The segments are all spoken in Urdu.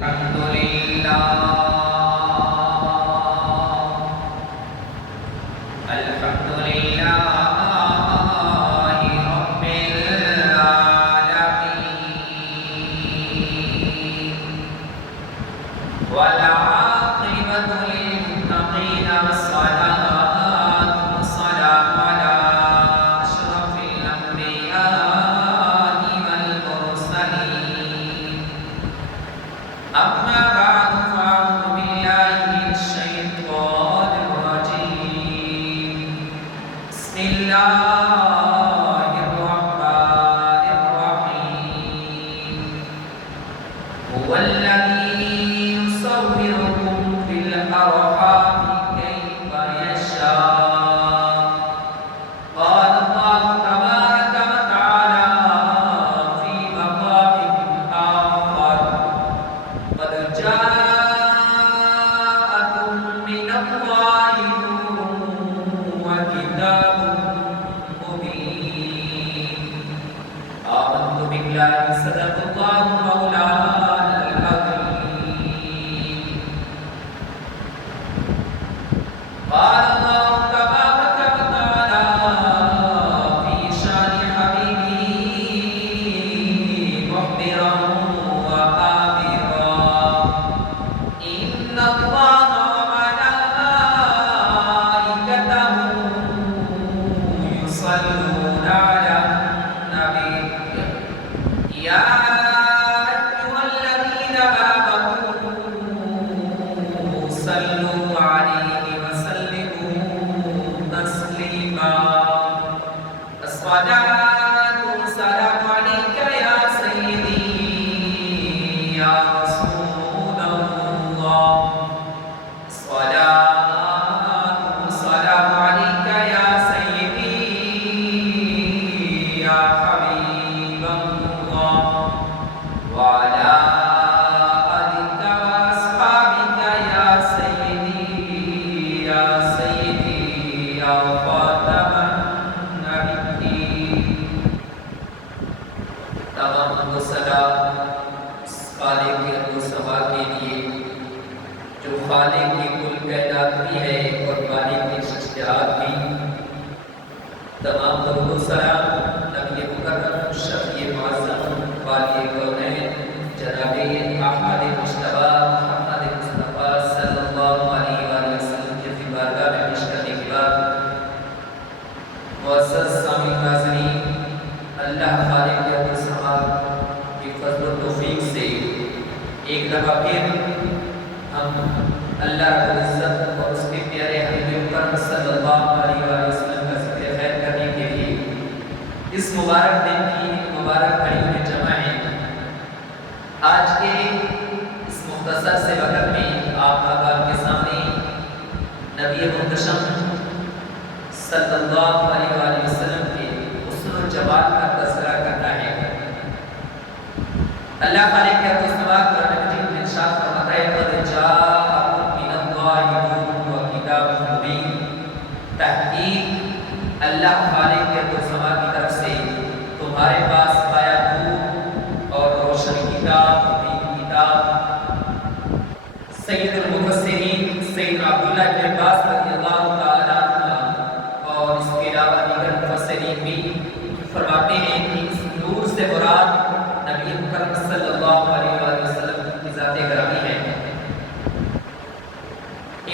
الحمد لله الحمد لله رب العالمين والعاقبة للمتقين والصلاة والسلام على أشرف الأنبياء والمرسلين أما بعد فأعوذ بالله من الشيطان الرجيم بسم الله الرحمن الرحيم هو الذي يصوركم في الأرحام كيف يشاء قال الله تبارك وتعالى في مقام آخر قد جاءكم من الله نور وكتاب مبين آمنت بالله صدق الله مولانا العظيم قال الله تبارك وتعالى في شان حبيبه مخبرا وآمرا إن الله وملائكته يصلون على النبي يا أيها الذين آمنوا صلوا عليه وسلموا تسليما الصلاة والسلام عليك يا سيدي يا رسول الله الصلاة والسلام عليك يا سيدي يا حبيب الله وعلى آلك وأصحابك يا سيدي يا خاتم النبيين تمام السلام خالق ابو سوا کے لیے جو خالق کی کل کائنات بھی ہے اور مالک کی شخصیات بھی تمام درود و سلام نبی مکرم شفیع معظم والی کونین جناب احمد مجتبی محمد مصطفیٰ صلی اللہ علیہ وآلہ وسلم کی بارگاہ میں پیش کرنے کے بعد معزز سامعین ناظرین اللہ خالق ابو سوا کی فضل و توفیق سے ایک دفعہ پھر ہم اللہ رب العزت اور اس کے پیارے حبیب مکرم صلی اللہ علیہ وآلہ وسلم کا ذکر خیر کرنے کے لیے اس مبارک دن کی مبارک گھڑی میں جمع ہیں۔ آج کے اس مختصر سے وقت میں آپ کے سامنے نبی محتشم صلی اللہ علیہ وآلہ وسلم کے حسن و جمال کا تذکرہ کرنا ہے۔ اللہ خالق کے استواء قرآن مجید میں ارشاد فرماتا ہے قد جاءکم من اللہ نور و کتاب مبین، تحقیق اللہ خالق کے استواء کی طرف سے تمہارے پاس آیا نور اور روشن کتاب مبین کتاب۔ سید المفسرین سید عبداللہ بن عباس رضی اللہ تعالیٰ عنہ اور اس کے علاوہ دیگر مفسرین بھی فرماتے ہیں کہ اس نور سے مراد نبی مکرم صلی اللہ علیہ وآلہ وسلم کی ذات گرامی ہے۔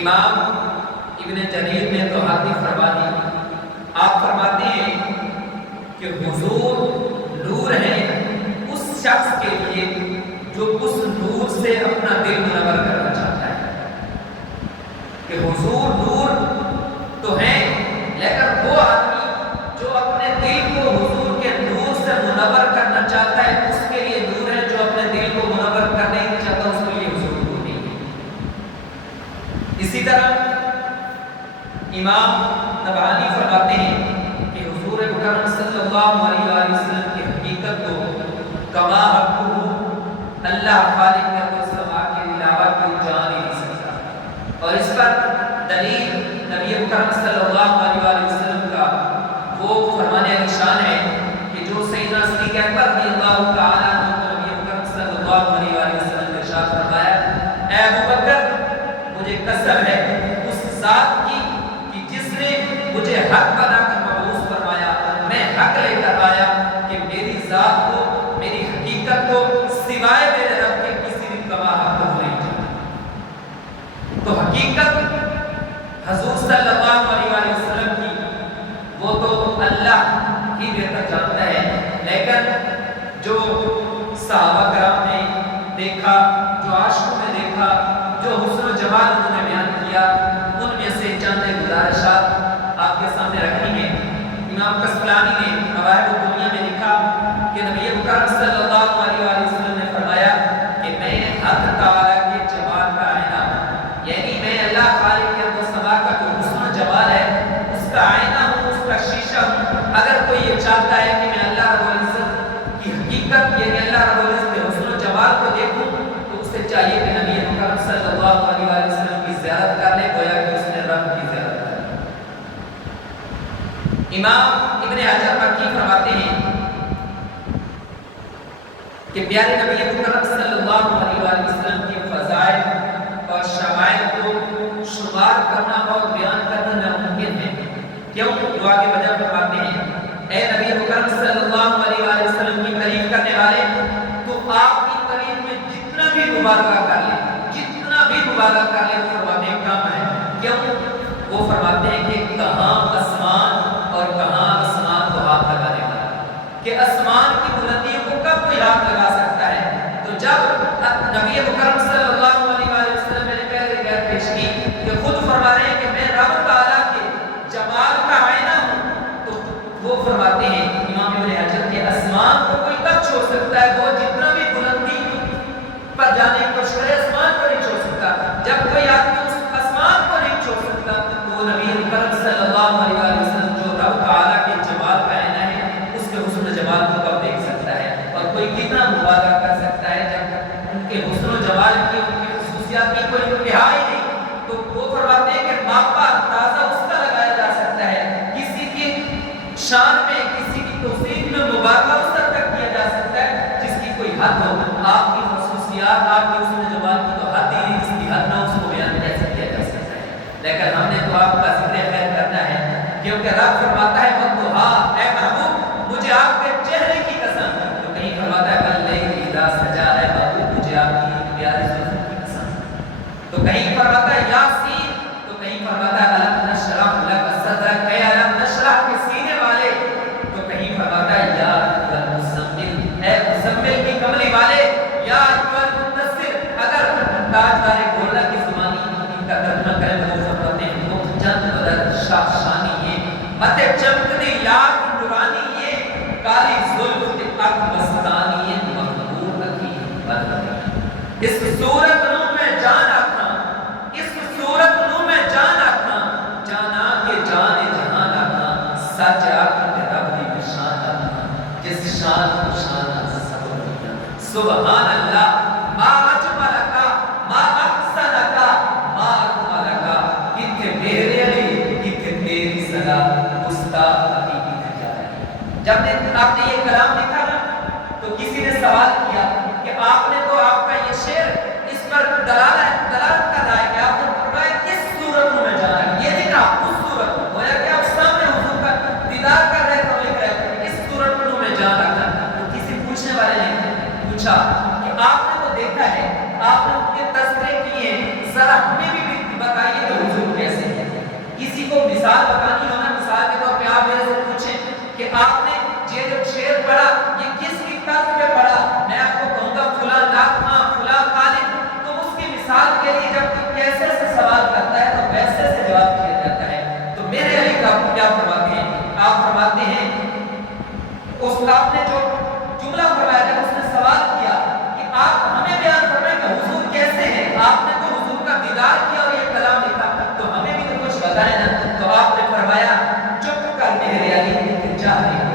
امام ابن جریر نے تو حاضر فرما دی، آپ فرماتے ہیں کہ حضور نور ہے اس شخص کے لیے جو اس نور سے اپنا دل منور کرنا چاہتا ہے، کہ حضور نور تو ہیں لیکن وہ آدمی جو اپنے دل کو حضور کے نور سے منور کرنا چاہتا ہے اس کے لیے نور ہے، جو اپنے دل کو منور کرنا نہیں چاہتا اس کے لیے حضور نور نہیں ہے۔ اسی طرح امام نبہانی فرماتے ہیں کہ حضور مکرم صلی اللہ علیہ وآلہ وسلم کی حقیقت کو کما حقہ اللہ خالق کے سوا کے علاوہ کوئی جان ہی نہیں سکتا، اور اس پر دلیل نبی مکرم صلی اللہ علیہ وآلہ وسلم کا وہ فرمان نشان ہے کہ جو سیدنا صدیق اکبر رضی اللہ تعالیٰ عنہ نبی اکرم صلی اللہ علیہ وسلم نے ارشاد فرمایا قسم ہے اس ذات کی کہ جس نے مجھے حق بنا کر مبعوث فرمایا، میں حق لے کر آیا کہ میری ذات کو، میری حقیقت کو سوائے میرے رب کے کسی بھی گواہ کو نہیں جانا۔ تو حقیقت حضور صلی اللہ علیہ وسلم کی وہ تو اللہ ہی بہتر جانتا ہے، لیکن جو صحابہ کرام نے دیکھا، جو عاشقوں نے دیکھا، جو حسن و جمال انہوں نے بیان کیا، ان میں سے چند گزارشات آپ کے سامنے رکھی ہیں۔ امام قسطلانی نے مواہب الدنیا میں لکھا کہ نبی مکرم صلی اللہ علیہ وسلم نے فرمایا کہ میں حق تعالیٰ کے جمال کا آئینہ ہوں، یعنی میں اللہ خالق کے ارض و سما کا جو حسن و جمال ہے اس کا آئینہ ہوں، اس کا شیشہ ہوں۔ اگر کوئی یہ چاہتا ہے کہ میں اللہ رب العزت کی حقیقت یعنی اللہ رب العزت کے حسن و جمال کو دیکھوں تو اسے چاہیے کہ نبی مکرم صلی اللہ علیہ وسلم کی زیارت کر لے، گویا کہ اس نے رب کی زیارت کر لی۔ امام ابن حجر مکی فرماتے ہیں کہ پیارے نبی مکرم صلی اللہ علیہ وسلم کے فضائل اور شمائل کو شمار کرنا اور بیان کرنا ناممکن ہے۔ کیوں؟ دعا کے وجہ فرماتے ہیں اے نبی مکرم صلی اللہ علیہ وسلم کی تعریف کرنے والے، تو آپ کی تعریف میں جتنا بھی مبالغہ کر لیں، جتنا بھی مبالغہ کر لیں وہ فرماتے ہیں کم ہے۔ کیوں؟ وہ فرماتے ہیں کہ کہاں آسمان اور کہاں آسمان کو ہاتھ لگانے والا، کہ آسمان کی بلندیوں کو کب کوئی ہاتھ لگا سکتا ہے؟ تو جب نبی مکرم صلی اللہ علیہ وسلم نے پہلے روایت پیش کی کہ خود فرما رہے ہیں کہ میں رب تعالیٰ کے جمال کا آئینہ ہوں، تو وہ فرماتے ہیں امام ابن حجر کے آسمان کو کوئی کب چھوڑ سکتا ہے؟ وہ جتنا بھی بلندی پر جانے کی کوشش کرے آسمان کو نہیں چھوڑ سکتا۔ جب کوئی آدمی اس آسمان کو نہیں چھوڑ سکتا تو وہ نبی مکرم صلی اللہ علیہ وسلم جو رب تعالیٰ کے جمال کا آئینہ ہے اس کے حسن و جمال کو کب دیکھ سکتا ہے؟ اور کوئی کتنا مبالغہ کر سکتا ہے جب ان کے حسن و جمال کی، ان کی خصوصیات کی کوئی انتہا ہی نہیں؟ تو وہ فرماتے ہیں کہ ماپا اندازہ اس کا لگایا جا سکتا ہے، کسی کی شان میں، کسی کی توصیف میں مبالغہ اس حد تک کیا جا سکتا ہے جس کی کوئی حد ہو۔ آپ کی خصوصیات، آپ کے حسن و جمال کی تو حد ہی نہیں، جس کی حد نہ اس کو بیان کیسے کیا جا سکتا ہے؟ لیکن ہم نے تو آپ کا ذکر خیر کرنا ہے، کیونکہ رب فرماتا ہے وَالضُّحَىٰ، اے محبوب مجھے آپ کے چہرے کی قسم، تو کہیں فرماتا ہے وَاللَّيْلِ إِذَا سَجَىٰ، اے محبوب مجھے آپ کی پیاری زلفوں کی قسم، تو کہیں فرماتا ہے یاسین، تو کہیں فرماتا ہے أَلَمْ نَشْرَحْ لَكَ صَدْرَكَ، اے أَلَمْ نَشْرَحْ کے سینے والے، تو کہیں فرماتا ہے یا المزمل، اے مزمل کی کملی والے، یا المدثر۔ اگر تاجدار گولہ کی زمانی ان کا ترجمہ کریں تو وہ فرماتے ہیں مخجل بدر شاہ شانی یہ، مت چمکتی یاد نورانی یہ، کالی زلف اک مستانی یہ، مقبول اکی بدر۔ اس صورت نو میں جان آکھاں، اس صورت نو میں جان آکھاں، جانا کے جان جہان آکھاں، سچ آکھاں کہ رب دی بشان آکھاں، جس شان کو شان سب دنیا۔ سبحان اللہ، ما اجملکا، ما احسنکا، ما اکملکا، کتنے میرے علی، کتنے تیری صلاح، گستاخ حقیقی ہے جائے۔ جب آپ نے یہ کلام لکھا نا تو کسی نے سوال کیا کہ آپ نے تو آپ کا یہ شعر اس پر دلالت کر رہا ہے کہ آپ نے فرمایا کس صورت میں جانا ہے، یہ نہیں کہا اس صورت میں، گویا کہ آپ سامنے حضور کا دیدار کر رہے تو لکھ رہے اس صورت میں جانا ہے۔ تو کسی پوچھنے والے نے پوچھا کہ آپ نے تو دیکھا ہے، آپ نے ان کے تذکرے کیے ہیں، ذرا ہمیں بھی بتائیے کہ حضور کیسے ہیں۔ کسی کو مثال بتانی ہو نا، مثال کے طور پہ آپ میرے سے پوچھیں کہ آپ نے یہ جو شعر پڑھا یہ کس کی طرز پہ پڑھا، میں آپ کو کہوں گا فلاں ناظم، فلاں عالم، تو اس کی مثال کے لیے جب کوئی کیسے سے سوال کرتا ہے تو ویسے سے جواب دیا جاتا ہے۔ تو میرے علی کا کیا فرماتے ہیں؟ آپ فرماتے ہیں اس آپ نے جو جملہ فرمایا جب اس نے سوال کیا کہ آپ ہمیں بیان فرمائیں کہ حضور کیسے ہیں، آپ نے تو حضور کا دیدار کیا اور یہ کلام لکھا تو ہمیں بھی تو کچھ بتائیں نا۔ تو آپ نے فرمایا چپ کر میرے علی انتجاہ نہیں،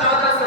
1400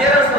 1300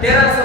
1300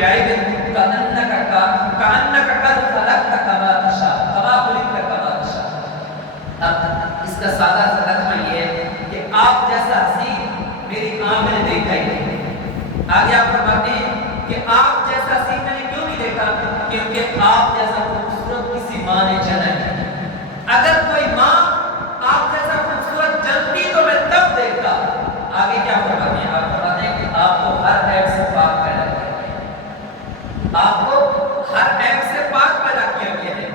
بعيب كأنك قد خلقت كما تشاء كما خلقت كما تشاء. اب اس کا سادہ سا ترجمہ یہ ہے کہ آپ جیسا حسین میری آنکھ نے دیکھا ہی نہیں. آگے آپ فرماتے ہیں کہ آپ جیسا حسین میں نے کیوں نہیں دیکھا؟ کیونکہ آپ جیسا خوبصورت کسی ماں نے جنا ہے. اگر کوئی ماں آپ جیسا خوبصورت جنتی تو میں تب دیکھتا. آگے کیا فرماتے ہیں؟ آپ فرماتے ہیں کہ آپ کو ہر عیب سے پاک پیدا کیا گیا ہے. آپ کو ہر عیب سے پاک پیدا کیا گیا ہے.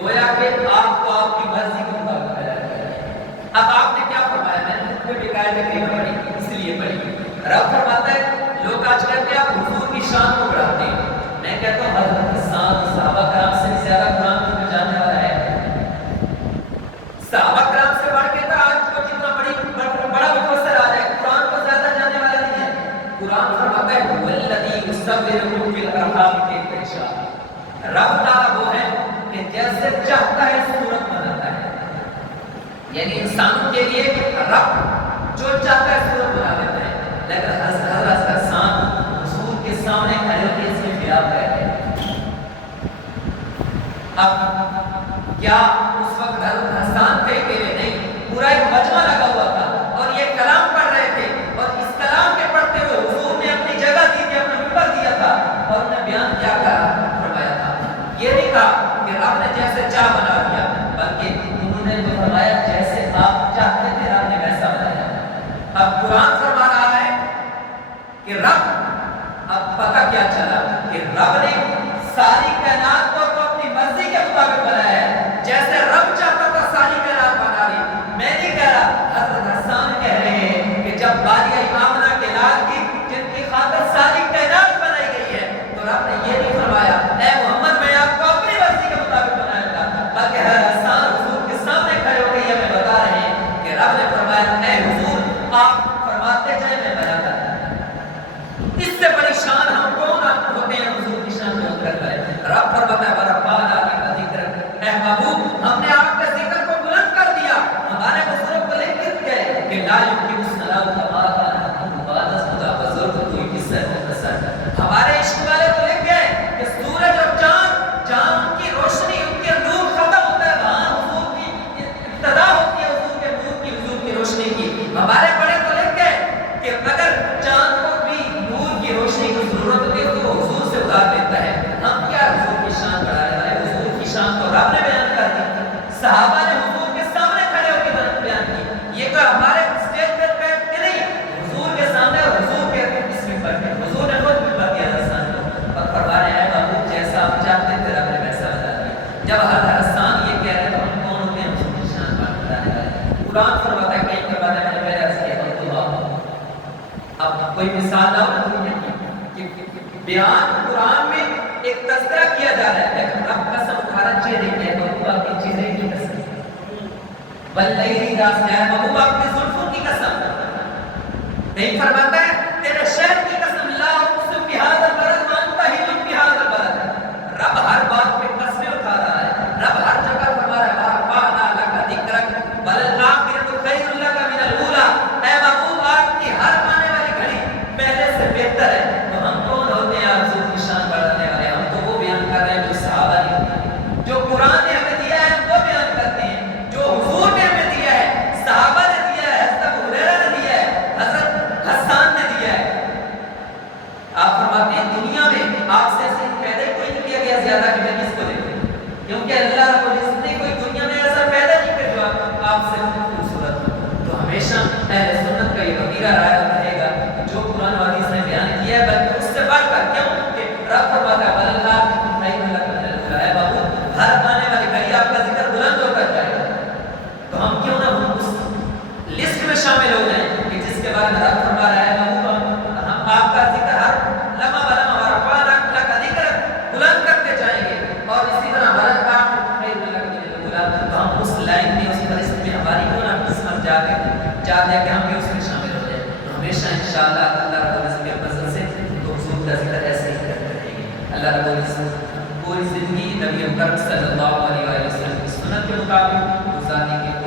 گویا کہ آپ کو آپ کی مرضی کے مطابق پیدا کیا گیا ہے. اب آپ نے کیا فرمایا؟ میں نے خود بھی بقاعدہ کلمہ پڑھی اس لیے پڑھی. رب فرماتا ہے لوگ آج کہتے ہیں آپ حضور کی شان کو بڑھاتے ہیں. میں کہتا ہوں حضرت حسان صحابہ کرام سے زیادہ قرآن کو جاننے والا ہے. صحابہ کرام سے بڑھ کے تو آج کو جتنا بڑا مفسر آ جائے قرآن کو زیادہ جاننے والا نہیں ہے. قرآن فرماتا ہے والذی یصورکم فی الارحام کیف یشاء. رب تعالیٰ وہ ہے کہ جیسے چاہتا ہے صورت بناتا ہے. یعنی انسانوں کے لیے رب جو چاہتا ہے صورت بنا دیتا ہے. لیکن حضرت حسان حضور کے سامنے کھڑے ہو کے اس میں بیاب رہتے ہیں. اب کیا اس وقت حضرت حسان تھے کہ نہیں؟ پورا ایک مجمع لگا ہوا تھا اور یہ کلام پڑھ رہے تھے اور اس کلام کے پڑھتے ہوئے حضور نے اپنی جگہ دی تھی, اپنا منبر دیا تھا اور انہوں نے بیان کیا فرمایا تھا. یہ نہیں کہا کہ رب نے جیسے چاہ بنا دیا, بلکہ انہوں نے جو فرمایا جیسے آپ چاہتے تھے رب نے ویسا بنایا. اب قرآن فرما رہا ہے کہ رب, اب پتہ کیا چلا کہ رب نے ساری کائنات کو تو اپنی مرضی کے مطابق بنایا ہے. جیسے رب چاہتا تھا ساری کائنات بنا لی. میں نہیں کہہ رہا, حضرت حسان کہہ رہے ہیں کہ جب بالیہ آمنہ کے لال کی جن کی خاطر ساری کائنات بنائی گئی ہے تو رب نے یہ نہیں فرمایا اے محمد میں آپ کو اپنی مرضی کے مطابق بنایا گا, بلکہ حضرت حسان حضور کے سامنے کھڑے ہو کے یہ ہمیں بتا رہے ہیں کہ رب نے فرمایا اے حضور آپ فرماتے جائیں میں بناتا ہوں. اس سے بڑی شان ہم کون ہوتے ہیں حضور کی شان کو کر رہے ہیں. رب فرماتا ہے برفعنا لک ذکرک, اے محبوب ہم نے آپ کے ذکر کو بلند کر دیا. ہمارے بزرگ کو لے کر گئے کہ لا یمکن السلام کما کان بعد از خدا بزرگ کوئی قصہ مختصر. ہمارے عشق والے کو لے گئے کہ سورج اور چاند کی روشنی ان کے نور ختم ہوتا ہے, وہاں حضور کی ابتدا ہوتی ہے حضور کے نور کی, حضور کی روشنی کی. ہمارے بڑے کو لے گئے کہ اگر چاند کو بھی نور کی روشنی کی ضرورت ہوتی ہے تو وہ حضور سے اتار دیتا ہے. ہم کیا حضور کی شان بڑھانے والے؟ حضور کی شان تو رب نے بیان کر دی, صحابہ نے حضور کے سامنے کھڑے ہو کے بیان کی. یہ کوئی ہمارے اسٹیج پہ بیٹھ کے نہیں, حضور کے سامنے اور حضور کے اس ممبر پہ حضور نے خود ممبر دیا حسان کو اور فرما رہے ہیں محبوب جیسا آپ چاہتے تھے رب نے ویسا بنا دیا. جب حضرت حسان یہ کہہ رہے ہیں تو ہم کون ہوتے ہیں حضور کی شان بڑھانے والے؟ قرآن فرماتا ہے کئی فرماتا ہے میں نے میرا عرض کیا اب کوئی مثال نہ ہو دنیا کی کہ بیان قرآن میں ایک تذکرہ کیا جا رہا ہے لیکن رب قسم اٹھا رہا چہرے کی ہے, محبوب آپ کی چہرے کی قسم, واللیلی اذا سجا, محبوب آپ کی زلفوں کی قسم. نہیں فرماتا ہے تیرے شہر کی قسم, لا اقسم بہذا البلد وانت حل بہذا البلد. رب ہر بات پہ قسمیں اٹھا رہا ہے, رب ہر جگہ فرما رہا ہے ورفعنا لک ذکرک وللآخرۃ خیر لک من الاولی. اے محبوب آپ کی ہر آنے والی گھڑی پہلے سے بہتر ہے. تو ہم کون ہوتے ہیں حضور کی شان بڑھانے والے؟ ہم تو وہ بیان کر رہے ہیں جو صحابہ نے ہوتے, جو قرآن نے ہمیں دیا ہے وہ بیان کرتے ہیں, جو حضور نے ہمیں دیا ہے, صحابہ نے دیا ہے, حضرت ابو ہریرہ نے دیا ہے, حضرت حسان نے دیا ہے. آپ فرماتے ہیں دنیا میں آپ سے ایسے پیدا کوئی نہیں کیا گیا زیادہ کہ میں کس کو دیکھوں, کیونکہ اللہ رب العزت نے کوئی دنیا میں ایسا پیدا نہیں کیا جو آپ سے خوبصورت ہو. تو ہمیشہ اہل سنت کا یہ وغیرہ رہے گا جو قرآن و حدیث نے بیان کیا ہے, بلکہ اس سے بڑھ کر کیوں کہ رب فرماتا ہے والآخرۃ خیر لک من الاولی. اے بابو ہر آنے والی گھڑی آپ کا ذکر بلند ہوتا جائے گا. تو ہم کیوں نہ اس لسٹ میں شامل ہو جائیں کہ جس کے بارے میں رب فرما رہا ہے بابو ہم آپ کا ذکر ہر لمحہ بلمحہ ورفعنا لک ذکرک بلند کرتے جائیں گے. اور اسی طرح والآخرۃ خیر لک من الاولی, تو ہم اس لائن میں اس فہرست میں ہماری کیوں نہ قسمت چاہتے ہیں کہ ہم بھی اس میں شامل ہو جائیں. تو ہمیشہ انشاءاللہ اللہ رب العزت کے فضل سے تو حضور کا ذکر ایسے ہی کرتے رہیں گے. اللہ رب العزت پوری زندگی نبی اکرم صلی اللہ علیہ وسلم کی سنت کے مطابق گزارنے کی